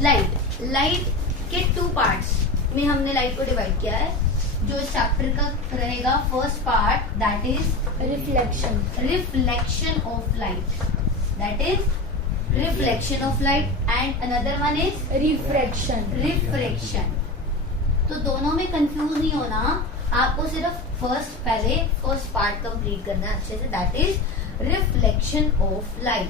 Light के 2 parts में हमने लाइट को डिवाइड किया है। जो इस चैप्टर का रहेगा first part that is reflection of light, that is reflection of light, and another one is refraction. तो दोनों में कंफ्यूज नहीं होना, आपको सिर्फ पहले फर्स्ट पार्ट कंप्लीट करना है अच्छे से, that is reflection of light.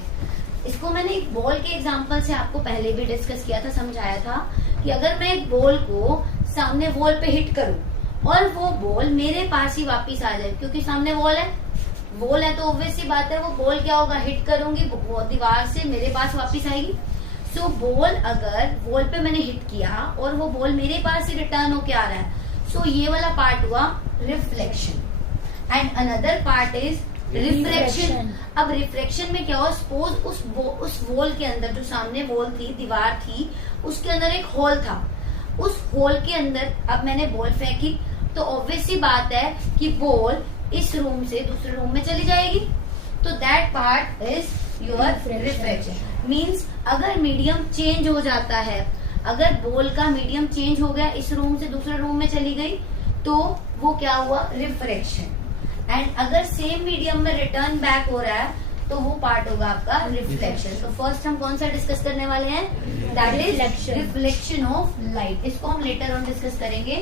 इसको मैंने एक बॉल के एग्जांपल से आपको पहले भी डिस्कस किया था, समझाया था कि अगर मैं एक बॉल को सामने वॉल पे हिट करूं और वो बॉल मेरे पास ही वापस आ जाए, क्योंकि सामने वॉल है तो ऑब्वियस सी बात है वो बॉल क्या होगा, हिट करूंगी वो दीवार से मेरे पास वापस आएगी। सो बॉल अगर वॉल पे मैंने हिट किया और वो बॉल मेरे पास ही रिटर्न होके आ रहा है, सो ये वाला पार्ट हुआ reflection, and another part is refraction. अब रिफ्रैक्शन में क्या हुआ, सपोज उस वॉल के अंदर, जो सामने वॉल थी, दीवार थी, उसके अंदर एक होल था, उस होल के अंदर अब मैंने बॉल फेंकी तो ऑब्वियस सी बात है कि बॉल इस रूम से दूसरे रूम में चली जाएगी, तो that part is your refraction. Means अगर मीडियम चेंज हो जाता है, अगर बॉल का मीडियम चेंज हो गया, इस रूम से दूसरे रूम में चली गई, तो वो क्या हुआ, रिफ्रैक्शन। एंड अगर सेम मीडियम में रिटर्न बैक हो रहा है तो वो पार्ट होगा आपका रिफ्लेक्शन। तो फर्स्ट हम कौन सा डिस्कस करने वाले हैं, that is reflection of light. इसको हम लेटर ऑन डिस्कस करेंगे।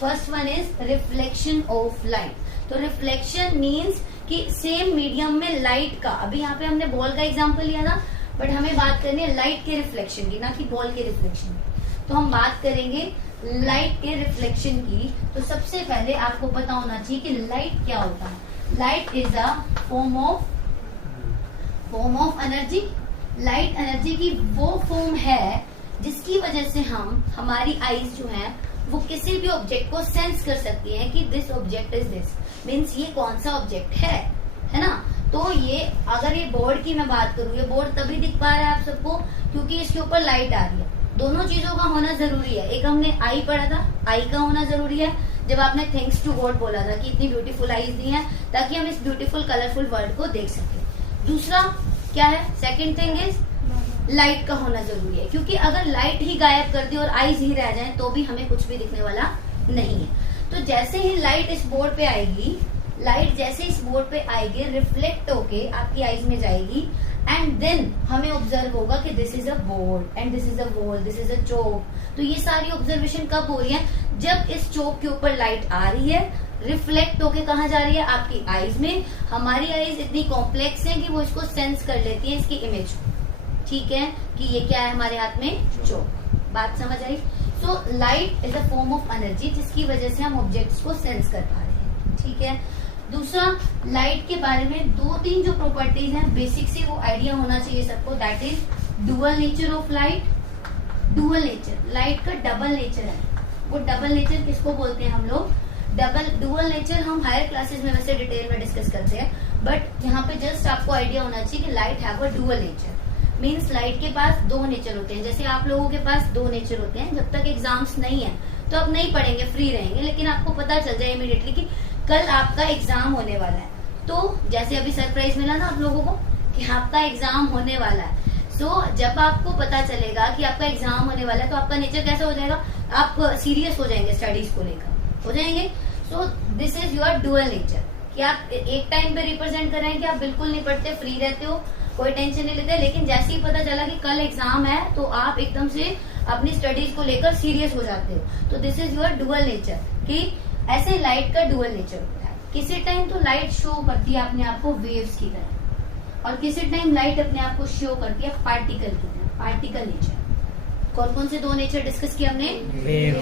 First one is reflection of light. तो रिफ्लेक्शन मीन्स कि सेम मीडियम में लाइट का, अभी यहाँ पे हमने बॉल का एग्जाम्पल लिया था, बट हमें बात करनी है लाइट के रिफ्लेक्शन की, ना कि बॉल के रिफ्लेक्शन की। तो हम बात करेंगे लाइट के रिफ्लेक्शन की। तो सबसे पहले आपको पता होना चाहिए कि लाइट क्या होता है। Light is a form of energy. Light energy की वो फॉर्म है जिसकी वजह से हमारी आईज जो है वो किसी भी ऑब्जेक्ट को सेंस कर सकती है कि this object is this, means ये कौन सा ऑब्जेक्ट है ना। तो ये अगर ये बोर्ड की मैं बात करूँ, ये बोर्ड तभी दिख पा रहा है आप सबको क्योंकि इसके ऊपर लाइट आ रही है। दोनों चीजों का होना जरूरी है। एक हमने आई पढ़ा था, आई का होना जरूरी है जब आपने थैंक्स टू गॉड बोला था कि इतनी ब्यूटीफुल आईज दी हैं ताकि हम इस ब्यूटीफुल कलरफुल वर्ल्ड को देख सके। दूसरा क्या है, सेकंड थिंग इज लाइट का होना जरूरी है, क्योंकि अगर लाइट ही गायब कर दी और आईज ही रह जाए तो भी हमें कुछ भी दिखने वाला नहीं है। तो जैसे ही लाइट इस बोर्ड पे आएगी, लाइट जैसे इस बोर्ड पे आएगी, रिफ्लेक्ट होके आपकी आईज में जाएगी, एंड देन हमें ऑब्जर्व होगा कि this is a board and this is a wall, this is a chalk. तो ये सारी ऑब्जर्वेशन कब हो रही है, जब इस चौक के ऊपर लाइट आ रही है, रिफ्लेक्ट होके कहाँ जा रही है, आपकी आईज में। हमारी आईज इतनी कॉम्प्लेक्स है कि वो इसको सेंस कर लेती है, इसकी इमेज, ठीक है, कि ये क्या है हमारे हाथ में, चौक। बात समझ आई। So light is a form of energy जिसकी वजह से हम ऑब्जेक्ट्स को सेंस कर पा रहे हैं, ठीक है। दूसरा, लाइट के बारे में 2-3 जो प्रॉपर्टीज हैं बेसिक से वो आइडिया होना चाहिए सबको, that is dual nature of light. Dual nature, light का डबल नेचर है। वो डबल नेचर किसको बोलते हैं हम लोग, डुअल नेचर हम हायर क्लासेस में वैसे डिटेल में डिस्कस करते हैं, बट यहाँ पे जस्ट आपको आइडिया होना चाहिए कि light have a dual nature. Means light के पास 2 नेचर होते हैं। जैसे आप लोगों के पास 2 नेचर होते हैं। जब तक एग्जाम्स नहीं है तो आप नहीं पढ़ेंगे, फ्री रहेंगे, लेकिन आपको पता चल जाए इमीडिएटली कि कल आपका एग्जाम होने वाला है। तो जैसे अभी सरप्राइज मिला ना आप लोगों को कि आपका एग्जाम होने वाला है, सो जब आपको पता चलेगा कि आपका एग्जाम होने वाला है तो आपका नेचर कैसा हो जाएगा, आप सीरियस हो जाएंगे स्टडीज को लेकर, हो जाएंगे। So this is your dual nature कि आप एक टाइम पे रिप्रेजेंट कर रहे हैं कि आप बिल्कुल नहीं पढ़ते, फ्री रहते हो, कोई टेंशन नहीं लेते, लेकिन जैसे ही पता चला कि कल एग्जाम है तो आप एकदम से अपनी स्टडीज को लेकर सीरियस हो जाते हो। तो this is your dual nature कि ऐसे लाइट का डुअल नेचर होता है। किसी टाइम तो लाइट शो करती है अपने आप को वेव्स की तरह, और किसी टाइम लाइट अपने आप को शो करती है पार्टिकल की तरह, पार्टिकल नेचर। कौन कौन से 2 नेचर डिस्कस किए हमने, वेव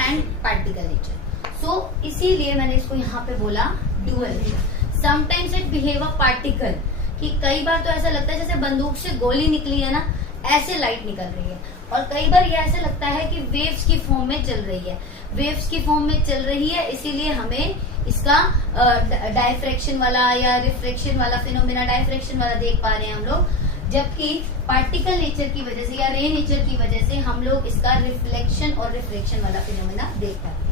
एंड पार्टिकल नेचर। सो इसीलिए मैंने इसको यहाँ पे बोला dual nature. Sometimes it behave a particle, कि कई बार तो ऐसा लगता है जैसे बंदूक से गोली निकली है ना, ऐसे लाइट निकल रही है, और कई बार ये ऐसा लगता है कि वेव्स की फॉर्म में चल रही है, वेव्स की फॉर्म में चल रही है। इसीलिए हमें इसका डायफ्रैक्शन वाला या रिफ्रैक्शन वाला फिनोमेना, डायफ्रैक्शन वाला देख पा रहे हैं हम लोग, जबकि पार्टिकल नेचर की वजह से या रे नेचर की वजह से हम लोग इसका रिफ्लेक्शन और रिफ्रैक्शन वाला फिनोमेना देख पाते हैं।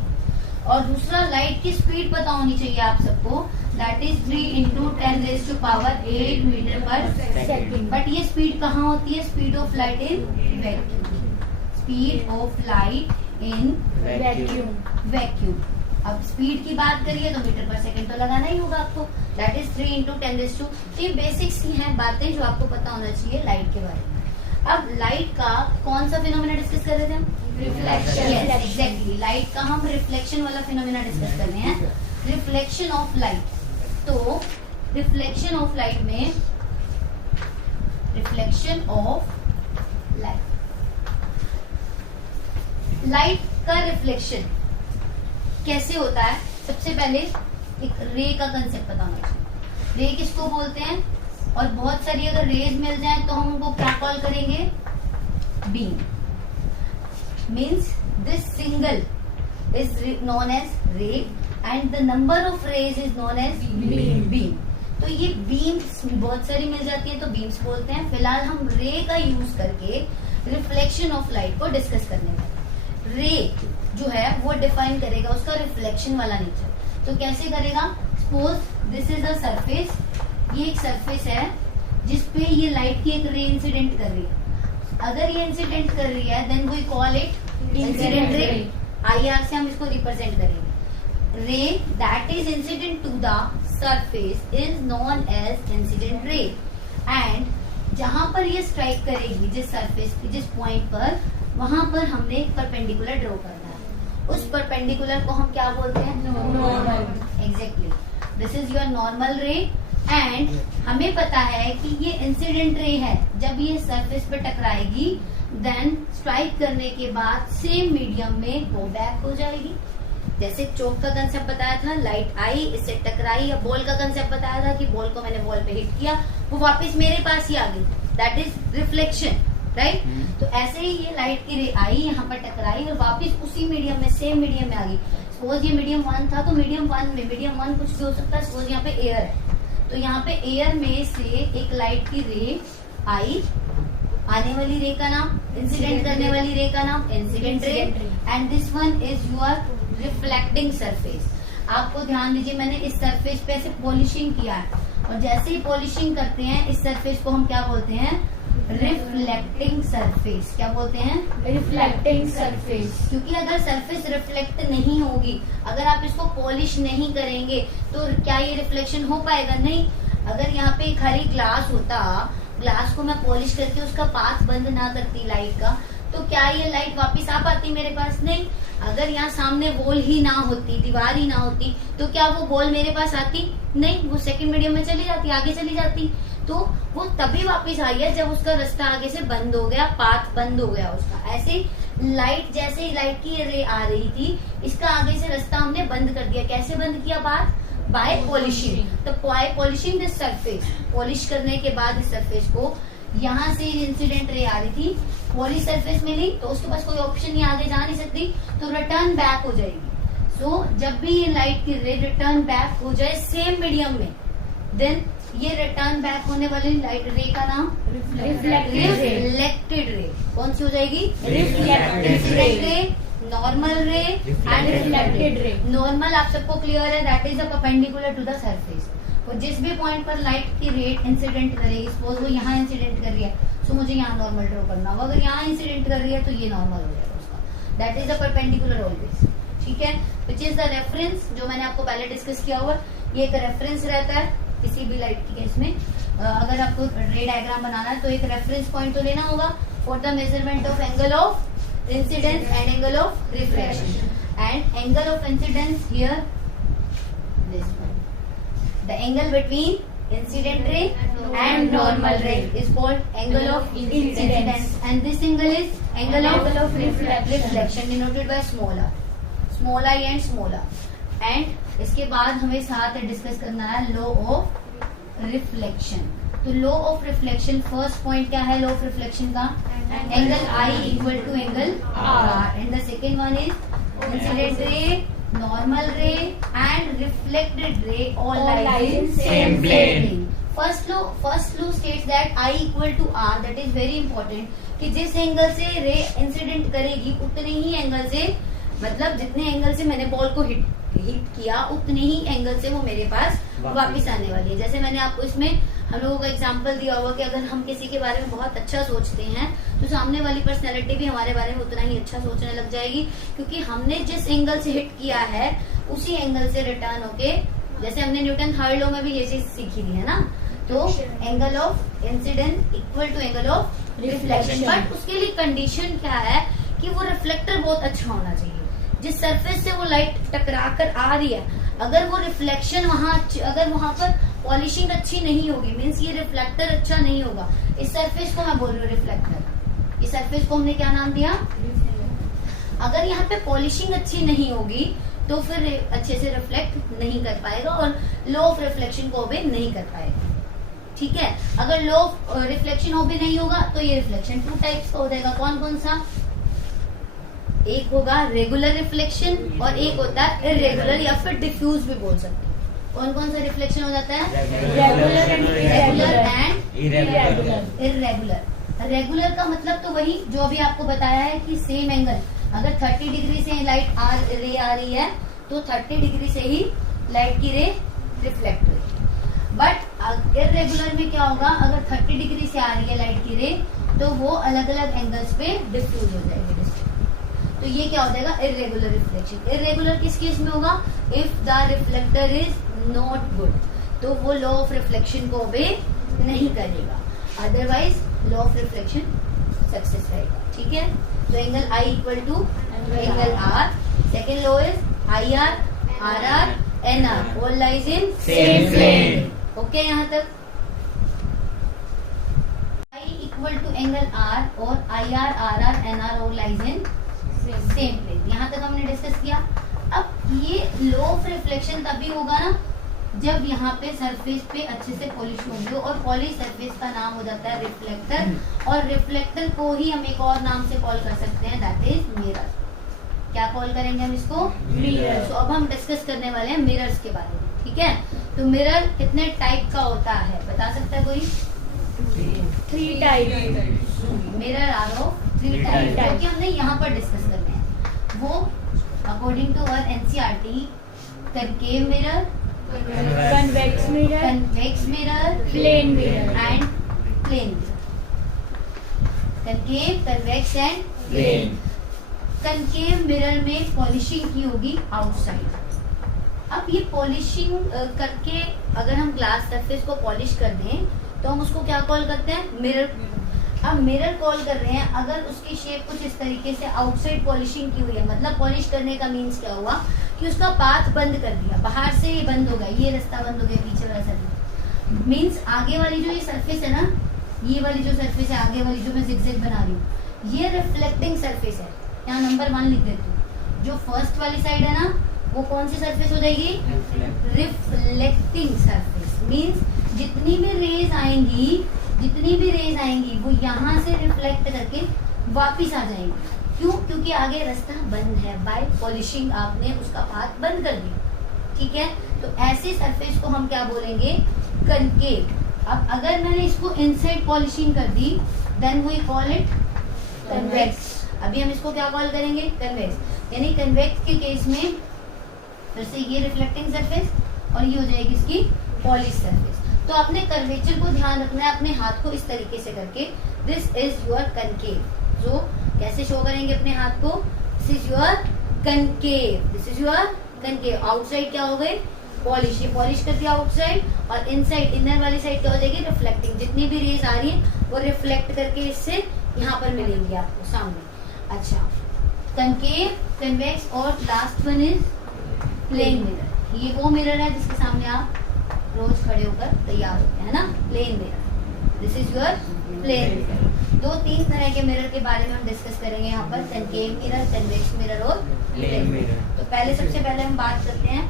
और दूसरा, लाइट की स्पीड पता होनी चाहिए आप सबको, दैट इज 3 × 10⁸ मीटर पर सेकंड। बट ये स्पीड कहाँ होती है, speed of light in vacuum, speed of light in vacuum. अब स्पीड की बात करिए तो मीटर पर सेकंड तो लगाना ही होगा आपको, दैट इज 3 × 10⁻²। तो ये बेसिक्स की हैं बातें जो आपको पता होना चाहिए लाइट के बारे में। अब लाइट का कौन सा फिनोमेना डिस्कस कर रहे थे हम? रिफ्लेक्शन। यस एग्जैक्टली, लाइट का हम रिफ्लेक्शन वाला फिनोमेना डिस्कस कर रहे हैं, रिफ्लेक्शन ऑफ लाइट। तो रिफ्लेक्शन ऑफ लाइट में, रिफ्लेक्शन ऑफ लाइट का रिफ्लेक्शन कैसे होता है? सबसे पहले एक रे का कंसेप्ट पता होना चाहिए। रे किसको बोलते हैं? और बहुत सारी अगर रेज मिल जाए तो हम उनको क्या कॉल करेंगे? Beam. Means this single is known as ray and the number of rays is known as beam. तो ये बीम्स बहुत सारी मिल जाती है तो बीम्स बोलते हैं। फिलहाल हम रे का यूज करके रिफ्लेक्शन ऑफ लाइट को डिस्कस करने वाले। रे जो है वो डिफाइन करेगा उसका रिफ्लेक्शन वाला नेचर। तो कैसे करेगा? Suppose this is a surface, ये एक सरफेस है जिसपे ये लाइट की एक रे इंसिडेंट कर रही है। अगर ये इंसिडेंट कर रही है then we call it incident ray. IR से हम इसको रिप्रेजेंट करेंगे। Ray that is incident to the surface is known as incident ray. And जहां पर ये स्ट्राइक करेगी जिस सरफेस की जिस पॉइंट पर, वहां पर हमने एक परपेंडिकुलर ड्रॉ करना है। उस परपेंडिकुलर को हम क्या बोलते हैं? Normal. Exactly, this is your normal ray. And हमें पता है कि ये इंसिडेंट रे है। जब ये सरफेस पे टकराएगी देन स्ट्राइक करने के बाद सेम मीडियम में गो बैक हो जाएगी। जैसे चोक का कंसेप्ट बताया था, लाइट आई, इससे टकराई, या बॉल का कंसेप्ट बताया था कि बॉल को मैंने बॉल पे हिट किया, वो वापस मेरे पास ही आ गई, दैट इज रिफ्लेक्शन, राइट। तो ऐसे ही ये लाइट की रे आई, यहाँ पर टकराई और वापस उसी मीडियम में, सेम मीडियम में आ गई। सपोज ये मीडियम 1 था तो मीडियम 1 में, मीडियम 1 कुछ भी हो सकता है। सपोज यहाँ पे एयर है तो यहाँ पे एयर में से एक लाइट की रे आई, आने वाली रे का नाम, इंसिडेंट करने वाली रे का नाम incident ray, and this one is your reflecting surface. आपको ध्यान दीजिए, मैंने इस सरफेस पे ऐसे पॉलिशिंग किया है और जैसे ही पॉलिशिंग करते हैं इस सरफेस को हम क्या बोलते हैं? Reflecting surface. क्या बोलते हैं? Reflecting surface. क्योंकि अगर सरफेस रिफ्लेक्ट नहीं होगी, अगर आप इसको पॉलिश नहीं करेंगे तो क्या ये रिफ्लेक्शन हो पाएगा? नहीं। अगर यहाँ पे खाली ग्लास होता, ग्लास को मैं पॉलिश करके उसका पाथ बंद ना करती लाइट का, तो क्या ये लाइट वापस आ पाती मेरे पास? नहीं। अगर यहाँ सामने वॉल ही ना होती, दीवार ही ना होती, तो क्या वो बॉल मेरे पास आती? नहीं, वो सेकंड मीडियम में चली जाती, आगे चली जाती। तो वो तभी वापस आई है जब उसका रास्ता आगे से बंद हो गया, पाथ बंद हो गया उसका। ऐसे लाइट, जैसे ही लाइट की रे आ रही थी, इसका आगे से रास्ता हमने बंद कर दिया। कैसे बंद किया? By polishing. तो by polishing this surface, polish करने के बाद इस सरफेस को, यहाँ से इंसिडेंट रे आ रही थी, पॉलिश सरफेस मिली तो उसके पास कोई ऑप्शन नहीं, आगे जा नहीं सकती, तो रिटर्न बैक हो जाएगी। सो जब भी ये लाइट की रे रिटर्न बैक हो जाए सेम मीडियम में, देन ये रिटर्न बैक होने वाली लाइट रे का नाम रिफ्लेक्टेड रे। कौन सी हो जाएगी? Reflected ray, normal ray and reflected रे। नॉर्मल आप सबको क्लियर है, that is a perpendicular to the surface. और जिस भी पॉइंट पर लाइट की रे इंसिडेंट करेगी, सपोज वो यहाँ इंसिडेंट कर रही है तो मुझे यहाँ नॉर्मल ड्रॉ करना होगा। अगर यहाँ इंसिडेंट कर रही है तो ये नॉर्मल हो जाएगा उसका, that is a perpendicular always. ठीक है, विच इज द रेफरेंस, जो मैंने आपको पहले डिस्कस किया हुआ। ये एक रेफरेंस रहता है किसी भी लाइट के केस में। अगर आपको रे डायग्राम बनाना है तो एक रेफरेंस पॉइंट तो लेना होगा for the measurement of angle of incidence and angle of reflection. And angle of incidence here, this one, the angle between incident ray and normal ray is called angle of incidence, and this angle is angle of reflection, denoted by small I and small R. And इसके बाद हमें साथ discuss करना है law of reflection. तो law of reflection, first point क्या है law of reflection का? Angle I equal to angle R, and the second one is incident ray, normal ray and reflected ray all lie in same plane. First law states that I equal to R, that is very important, कि जिस angle से ray incident करेगी उतने ही angle से, मतलब जितने angle से मैंने बॉल को हिट किया उतने ही एंगल से वो मेरे पास वापस आने वाली है। जैसे मैंने आपको इसमें हम लोगों को एग्जांपल दिया होगा कि अगर हम किसी के बारे में बहुत अच्छा सोचते हैं तो सामने वाली पर्सनैलिटी भी हमारे बारे में उतना ही अच्छा सोचने लग जाएगी, क्योंकि हमने जिस एंगल से हिट किया है उसी एंगल से रिटर्न होके, जैसे हमने न्यूटन थर्ड लॉ में भी ये चीज सीखी थी है ना, तो angle of incidence equal to angle of reflection. But उसके लिए कंडीशन क्या है कि वो रिफ्लेक्टर बहुत अच्छा होना चाहिए। जिस सरफेस से वो लाइट टकरा कर आ रही है, अगर वो रिफ्लेक्शन अगर वहां पर पॉलिशिंग अच्छी नहीं होगी, मीन्स ये रिफ्लेक्टर अच्छा नहीं होगा, इस सरफेस को मैं बोल रही हूँ रिफ्लेक्टर, इस सरफेस को हमने क्या नाम दिया, अगर यहाँ पे पॉलिशिंग अच्छी नहीं होगी तो फिर अच्छे से रिफ्लेक्ट नहीं कर पाएगा और लो ऑफ रिफ्लेक्शन को ओबे नहीं कर पाएगा। ठीक है, अगर लो ऑफ रिफ्लेक्शन ओबे नहीं होगा तो ये रिफ्लेक्शन 2 टाइप्स का हो जाएगा। कौन कौन सा? एक होगा रेगुलर रिफ्लेक्शन और एक होता है इरेगुलर या फिर डिफ्यूज भी बोल सकते हैं। कौन कौन सा रिफ्लेक्शन हो जाता है? Regular and irregular. रेगुलर का मतलब तो वही जो अभी आपको बताया है कि सेम एंगल, अगर 30 डिग्री से लाइट रे आ रही है तो 30 डिग्री से ही लाइट की रे रिफ्लेक्ट होगी। बट इरेगुलर में क्या होगा, अगर 30 डिग्री से आ रही है लाइट की रे तो वो अलग अलग एंगल्स पे डिफ्यूज हो जाएगी। तो ये क्या हो जाएगा? Irregular reflection. इरेगुलर किस केस में होगा? If the reflector is not good, तो वो लॉ ऑफ रिफ्लेक्शन को ओबे नहीं करेगा, otherwise law of reflection success रहेगा। ठीक है, तो angle I equal to angle R. Second law is I R R R N R all lies in same plane. Okay, यहाँ तक I equal to angle R और I R R R N R all lies in same plane. यहाँ तक हमने discuss किया। अब ये लो of reflection तभी होगा ना जब यहाँ पे सरफेस पे अच्छे से पॉलिश होंगे, और पॉलिश सरफेस का नाम हो जाता है रिफ्लेक्टर, और रिफ्लेक्टर को ही हम एक और नाम से कॉल कर सकते हैं, दैट इज मिरर। क्या कॉल करेंगे हम इसको? मिरर। तो अब हम डिस्कस करने वाले हैं मिरर्स के बारे में। ठीक है, तो मिरर कितने टाइप का होता है बता सकता है कोई? 3 type. Mirror are of 3 type, क्योंकि हमने यहाँ पर डिस्कस करने हैं। वो according to our NCERT, concave mirror, convex mirror, plane mirror and plane mirror. Concave, convex and plane. Concave mirror में पॉलिशिंग की होगी आउटसाइड। अब ये पॉलिशिंग करके अगर हम ग्लास सरफेस को पॉलिश कर दें तो हम उसको क्या कॉल करते हैं? मिरर। अब मिरर कॉल कर रहे हैं अगर उसकी शेप कुछ इस तरीके से आउटसाइड पॉलिशिंग की हुई है, मतलब पॉलिश करने का मीन्स क्या हुआ कि उसका पाथ बंद कर दिया, बाहर से ही बंद हो गया, ये रास्ता बंद हो गया, पीछे वाला सरफेस मीन्स आगे वाली जो ये सरफेस है ना, ये वाली जो सरफेस है आगे वाली जो मैं जिगजैग बना रही हूँ, ये रिफ्लेक्टिंग सरफेस है। यहाँ नंबर 1 लिख देती हूँ। जो फर्स्ट वाली साइड है ना वो कौन सी सरफेस हो जाएगी? Reflecting surface. मीन्स जितनी भी रेज आएंगी वो यहाँ से रिफ्लेक्ट करके वापिस आ जाएंगी। क्यों? क्योंकि आगे रास्ता बंद है, बाय पॉलिशिंग आपने उसका पाथ बंद कर दिया। ठीक है, तो ऐसे सरफेस को हम क्या बोलेंगे? कनकेव। अब अगर मैंने इसको इनसाइड पॉलिशिंग कर दी then we call it convex. अभी हम इसको क्या कॉल करेंगे? कन्वेक्स। यानी कन्वेक्स के केस में फिर से ये रिफ्लेक्टिंग सरफेस और ये हो जाएगी इसकी पॉलिश सरफेस। तो अपने कर्वेचर को ध्यान रखना है, अपने हाथ को इस तरीके से करके दिस इज योर कनकेव। जो कैसे शो करेंगे अपने हाथ को? This is your concave, this is your concave. Outside क्या हो गई? पॉलिश। ये पॉलिश कर दिया आउटसाइड, और इनसाइड इनर वाली साइड क्या हो जाएगी? रिफ्लेक्टिंग। जितनी भी रेज आ रही है वो रिफ्लेक्ट करके इससे यहाँ पर मिलेंगी आपको सामने। अच्छा, कनकेव, कन्वेक्स और last one is plane mirror. ये वो मिरर है जिसके सामने आप रोज खड़े होकर तैयार होते हैं ना, plane mirror. This is your plane mirror. 2-3 तरह के मिरर के बारे में हम डिस्कस करेंगे यहाँ पर, कनकेव मिरर, कन्वेक्स मिरर और प्लेन मिरर। तो सबसे पहले हम बात करते हैं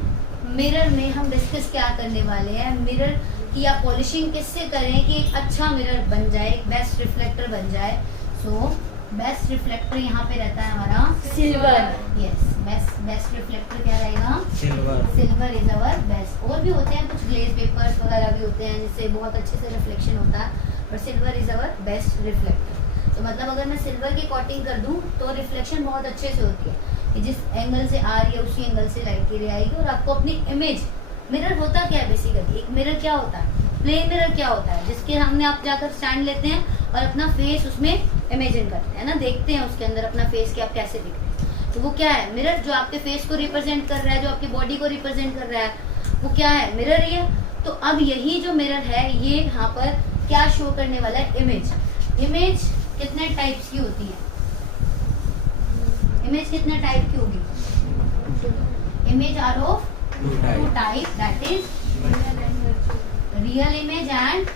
मिरर में हम डिस्कस क्या करने वाले हैं। मिरर की आप पॉलिशिंग किससे करें कि एक अच्छा मिरर बन जाए, एक बेस्ट रिफ्लेक्टर बन जाए। सो बेस्ट रिफ्लेक्टर यहाँ पे रहता है हमारा सिल्वर। यस, बेस्ट रिफ्लेक्टर क्या रहेगा? Silver is our best. और भी होते हैं कुछ ग्लेज पेपर्स वगैरह भी होते हैं जिससे बहुत अच्छे से रिफ्लेक्शन होता है, but silver is our best reflector. तो मतलब अगर मैं सिल्वर की कोटिंग कर दूं तो रिफ्लेक्शन बहुत अच्छे से होती है कि जिस एंगल से आ रही है उसी एंगल से लाइट की रे आएगी, और आपको अपनी इमेज। मिरर होता क्या है बेसिकली? एक मिरर क्या होता है? प्लेन मिरर क्या होता है? जिसके सामने आप जाकर स्टैंड लेते हैं और अपना फेस उसमें इमेजिन करते हैं ना, देखते हैं उसके अंदर अपना फेस कि आप कैसे दिख रहे हैं। तो वो क्या है? मिरर, जो आपके फेस को रिप्रेजेंट कर रहा है, जो आपकी बॉडी को रिप्रेजेंट कर रहा है, वो क्या है? मिरर ही है। तो अब यही जो मिरर है ये यहाँ पर क्या शो करने वाला है? इमेज। इमेज कितने टाइप्स की होती है? इमेज कितने टाइप की होगी? Image are of two type, that is real image and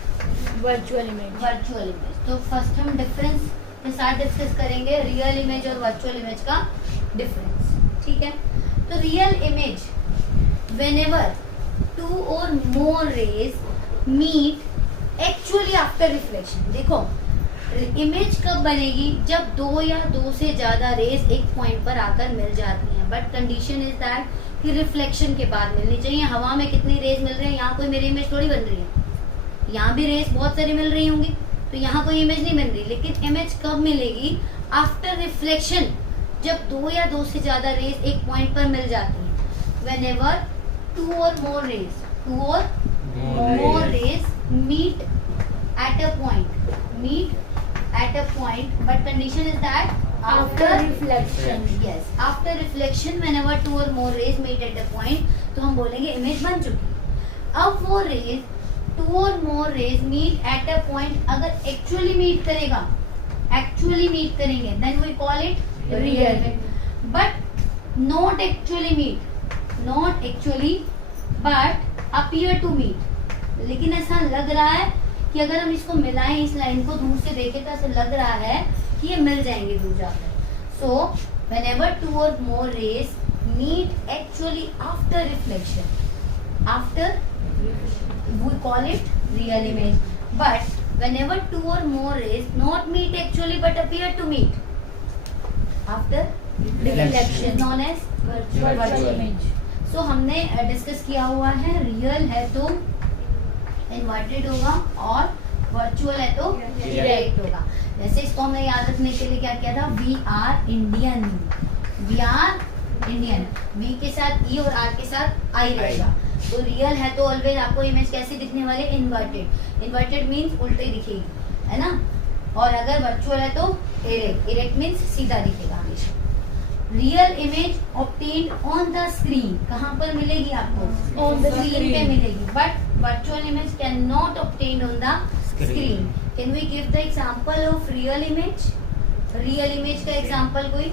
virtual image. Virtual image. तो फर्स्ट हम डिफरेंस के साथ डिस्कस करेंगे रियल इमेज और वर्चुअल इमेज का डिफरेंस, ठीक है? तो रियल इमेज, व्हेनेवर टू और more rays meet actually after reflection. देखो, इमेज कब बनेगी? जब दो या दो से ज्यादा रेज एक पॉइंट पर आकर मिल जाती हैं, बट कंडीशन इज दैट कि रिफ्लेक्शन के बाद मिलनी चाहिए। हवा में कितनी रेज मिल रही है? यहाँ कोई मेरी इमेज थोड़ी बन रही है, यहाँ भी रेज बहुत सारी मिल रही होंगी, तो यहाँ कोई इमेज नहीं बन रही। लेकिन इमेज कब मिलेगी? आफ्टर रिफ्लेक्शन, जब दो या दो से ज्यादा रेज एक पॉइंट पर मिल जाती हैं। व्हेनेवर टू और more rays meet at a point, but condition is that After reflection. Yes, after reflection, whenever two or more rays meet at a point, तो हम बोलेंगे इमेज बन चुकी है। अब वो रेज, टू और more rays meet at a point, अगर एक्चुअली मीट करेंगे, then we call it real. But not actually but appear to meet. लेकिन ऐसा लग रहा है कि अगर हम इसको मिलाएं, इस लाइन को दूर से देखें तो ऐसा लग रहा है कि ये मिल जाएंगे दूर जाकर। सो व्हेनेवर टू और more rays meet actually after reflection, we call it real image. But whenever two or more rays not meet actually but appear to meet after reflection, known as virtual image. So हमने discuss किया हुआ है, real है तो inverted होगा और virtual है तो डायरेक्ट होगा। वैसे इसको हमने याद रखने के लिए क्या किया था? वी आर इंडियन, वी के साथ ई और आर के साथ आई रहेगा। तो रियल है तो ऑलवेज आपको इमेज कैसी दिखने वाली? इन्वर्टेड मीन्स उल्टी दिखेगी, है ना? और अगर वर्चुअल है तो इरेक्ट मीन्स सीधा दिखेगा हमेशा। Real image obtained on the screen, कहाँ पर मिलेगी आपको? ऑन द स्क्रीन पे मिलेगी। But virtual image can not obtained on the screen. Can we give the example of real image? Real image का एग्जांपल कोई?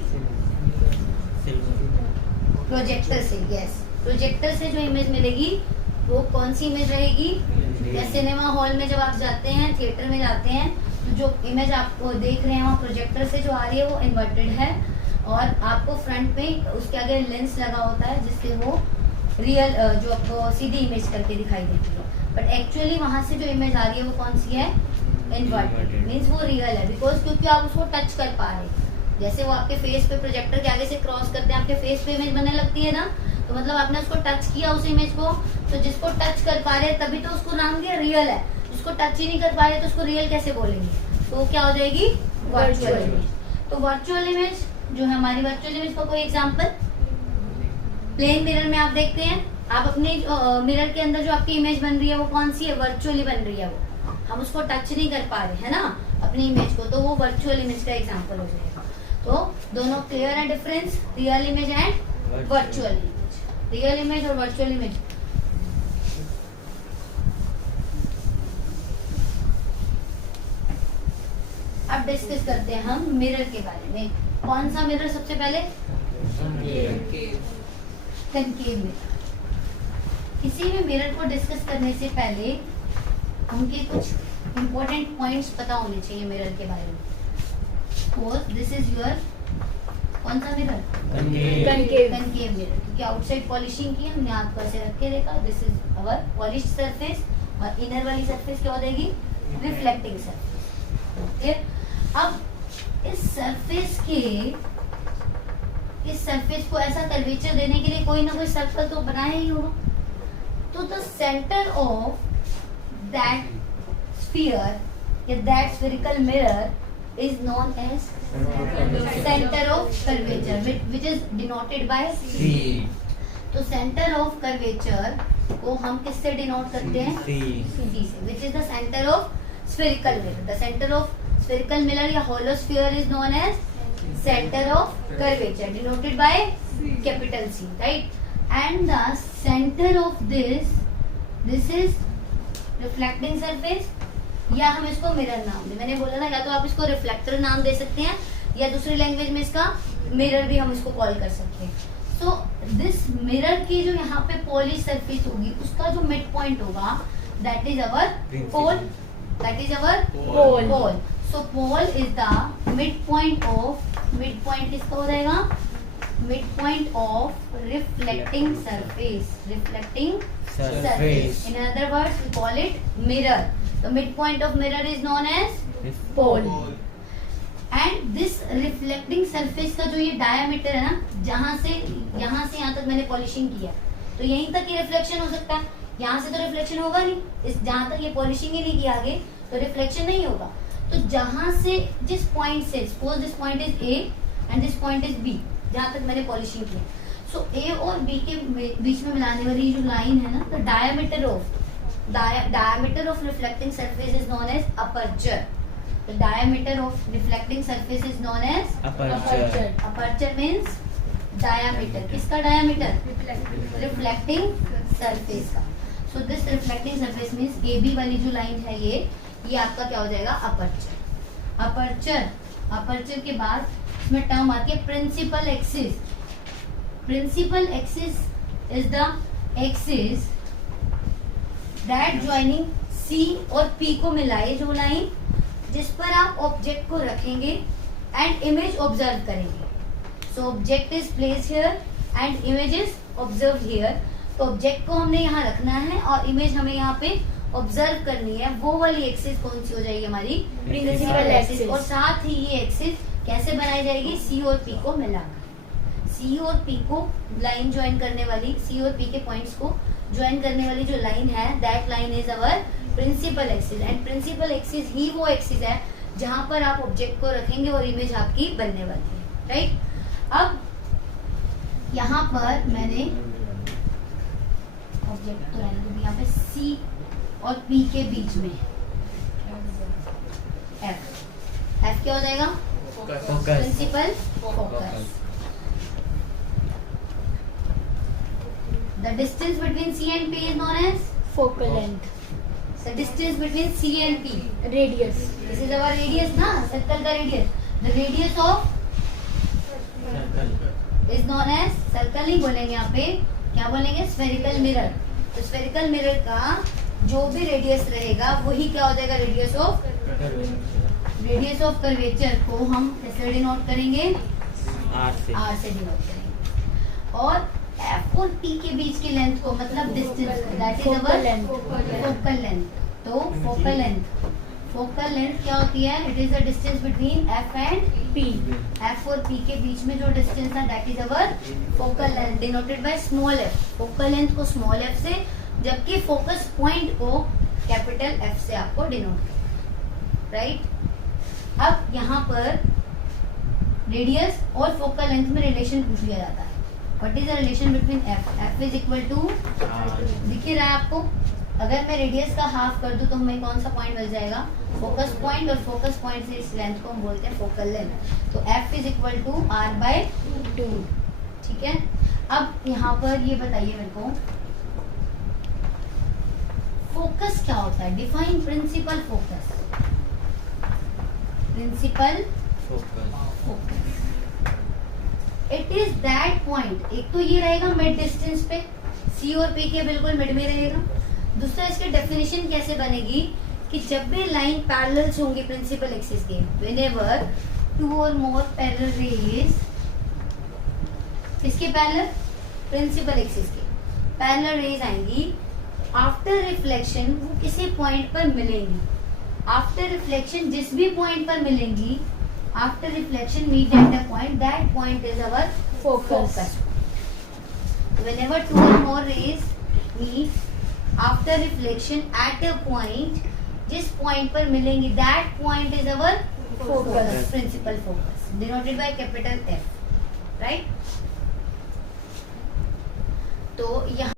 प्रोजेक्टर से। यस, प्रोजेक्टर से जो इमेज मिलेगी वो कौन सी इमेज रहेगी? या सिनेमा हॉल में जब आप जाते हैं, थिएटर में जाते हैं, तो जो इमेज आप देख रहे हैं वहाँ प्रोजेक्टर से जो आ रही है वो इन्वर्टेड है, और आपको फ्रंट में उसके आगे लेंस लगा होता है जिससे वो रियल जो आपको सीधी इमेज करके दिखाई देती है। बट एक्चुअली वहाँ से जो इमेज आ रही है वो कौन सी है? इन्वर्टेड, मीन्स वो रियल है। बिकॉज क्योंकि आप उसको टच कर पा रहे हैं, जैसे वो आपके फेस पे प्रोजेक्टर के आगे से क्रॉस करते हैं, आपके फेस पे इमेज बनने लगती है ना, तो मतलब आपने उसको टच किया उस इमेज को, तो जिसको टच कर पा रहे हैं तभी तो उसको नाम दिया रियल है। जिसको टच ही नहीं कर पा रहे तो उसको रियल कैसे बोलेंगे? तो वो क्या हो जाएगी? Virtual image. तो वर्चुअल इमेज जो है हमारी, वर्चुअल इमेज का कोई एग्जांपल? प्लेन मिरर में आप देखते हैं, आप अपने मिरर के अंदर जो आपकी इमेज बन रही है वो कौन सी है? वर्चुअली बन रही है। वो हम उसको टच नहीं कर पा रहे है ना अपनी इमेज को, तो वो वर्चुअल इमेज का एग्जांपल हो जाएगा। तो दोनों क्लियर है difference? Real image and virtual image, real image और वर्चुअल इमेज। अब डिस्कस करते हैं हम मिरर के बारे में। कौन सा मिरर सबसे पहले? Concave mirror. किसी भी मिरर को डिस्कस करने से पहले उनके कुछ इंपॉर्टेंट पॉइंट्स पता होने चाहिए मिरर के बारे में। सपोज दिस इज योर कौन सा मिरर? कनकेव मिरर, क्योंकि आउटसाइड पॉलिशिंग की हमने आपको ऐसे रख के देखा। This is our polished surface और इनर वाली सरफेस क्या हो जाएगी? Reflecting surface. अब इस सरफेस को ऐसा कर्वेचर देने के लिए कोई ना कोई सर्कल तो बनाया ही होगा। तो the centre of that sphere या that spherical mirror is known as centre of curvature, which is denoted by C. तो सेंटर ऑफ कर्वेचर को हम किससे डिनोट करते हैं? C. C से, which is the center of spherical mirror. The center of spherical mirror या hollow sphere is known as center of curvature, denoted by capital C, right? And the center of this is reflecting surface, या हम इसको mirror नाम दें. मैंने बोला ना, या तो आप इसको रिफ्लेक्टर नाम दे सकते हैं या दूसरी लैंग्वेज में इसका मिरर भी हम इसको कॉल कर सकते हैं. सो दिस मिरर की जो यहाँ पे पॉलिश सरफेस होगी उसका जो मिड पॉइंट होगा that is our pole. That is our pole. So pole is the mid point किसका हो जाएगा? Mid point of reflecting surface. Surface. In other words, we call it mirror. The midpoint of mirror is known as pole. And this reflecting surface का जो ये diameter है ना, जहाँ से यहाँ तक मैंने पॉलिशिंग किया, तो यहीं तक ये रिफ्लेक्शन हो सकता है. यहाँ से तो रिफ्लेक्शन होगा नहीं, इस जहाँ तक ये पॉलिशिंग ही नहीं किया आगे तो रिफ्लेक्शन नहीं होगा. तो जहाँ से जिस पॉइंट से, suppose this point is A and this point is B, जहाँ तक मैंने पॉलिशिंग किया, सो A और B के बीच में मिलाने वाली जो लाइन है ना, तो diameter of reflecting surface is known as aperture. The diameter of reflecting surface is known as Aperture. Aperture means diameter. किसका diameter? Reflecting surface का. So this reflecting surface means AB वाली जो लाइन है ये आपका क्या हो जाएगा? Aperture. Aperture के बाद इसमें टर्म आती है principal axis. Principal axis is the axis that joining C और P को मिलाए जो लाइन, जिस पर आप ऑब्जेक्ट को रखेंगे एंड इमेज ऑब्जर्व करेंगे. So object is place here and image is observe here. तो ऑब्जेक्ट को हमने यहाँ रखना है और इमेज हमें यहाँ पे ऑब्जर्व करनी है. वो वाली एक्सिस कौन सी हो जाएगी? हमारी प्रिंसिपल एक्सिस. और साथ ही ये एक्सिस कैसे बनाई जाएगी? C और P को मिलाकर. C और P को लाइन ज्वाइन करने वाली, C और P के पॉइंट्स को ज्वाइन करने वाली जो लाइन है, that line is our principal axis. And principal axis ही वो एक्सिस है जहां पर आप ऑब्जेक्ट को रखेंगे और इमेज आपकी बनने वाली है, राइट? अब यहाँ पर मैंने ऑब्जेक्ट तो रहने यहाँ पे C और P के बीच में F क्या हो जाएगा? Principal focus. The distance between C and P is known as focal length. the distance between C and P. Radius. This is our radius ना, सर्कल का radius. The radius of is known as, circle नहीं बोलेंगे यहाँ पे, क्या बोलेंगे? Spherical mirror. तो spherical mirror का जो भी रेडियस रहेगा वही क्या हो जाएगा? रेडियस ऑफ कर्वेचर को हम कैसे डिनोट करेंगे? R से डिनोट करेंगे. और F और P के बीच की लेंथ को, मतलब distance, that is our focal length. तो फोकल लेंथ क्या होती है? It is the distance between F and P. F और P के बीच में जो डिस्टेंस है that is our focal length, denoted by small f. Focal length को स्मॉल f से, जबकि फोकस पॉइंट को कैपिटल F से आपको डिनोट करना, राइट? अब यहाँ पर रेडियस और फोकल लेंथ में रिलेशन पूछ लिया जाता है. What is the relation between F? F is equal to, दिख ही रहा है आपको? अगर मैं रेडियस का हाफ कर दूं तो हमें कौन सा पॉइंट मिल जाएगा? Focus point. और फोकस पॉइंट से इस लेंथ को हम बोलते हैं फोकल लेंथ. तो F is equal to R/2. ठीक है. अब यहाँ पर ये बताइए मेरे को, फोकस क्या होता है? Define principal focus. Principal focus, it is that point. एक तो ये रहेगा मिड डिस्टेंस पे, C और P के बिल्कुल मिड में रहेगा. दूसरा, इसकी डेफिनेशन कैसे बनेगी कि जब भी लाइन पैरेलल्स होंगी प्रिंसिपल एक्सिस के, व्हेनेवर टू और मोर पैरेलल रेज, किसके पैरेलल? प्रिंसिपल एक्सिस के पैरेलल रेज आएंगी, आफ्टर रिफ्लेक्शन वो किसी पॉइंट पर मिलेंगी. आफ्टर रिफ्लेक्शन जिस भी पॉइंट पर मिलेंगी, after reflection meet at a point, that point is our focus. Whenever two or more rays meet after reflection at a point, जिस point पर मिलेंगी, that point is our focus, principal focus, denoted by capital F, right? तो यहाँ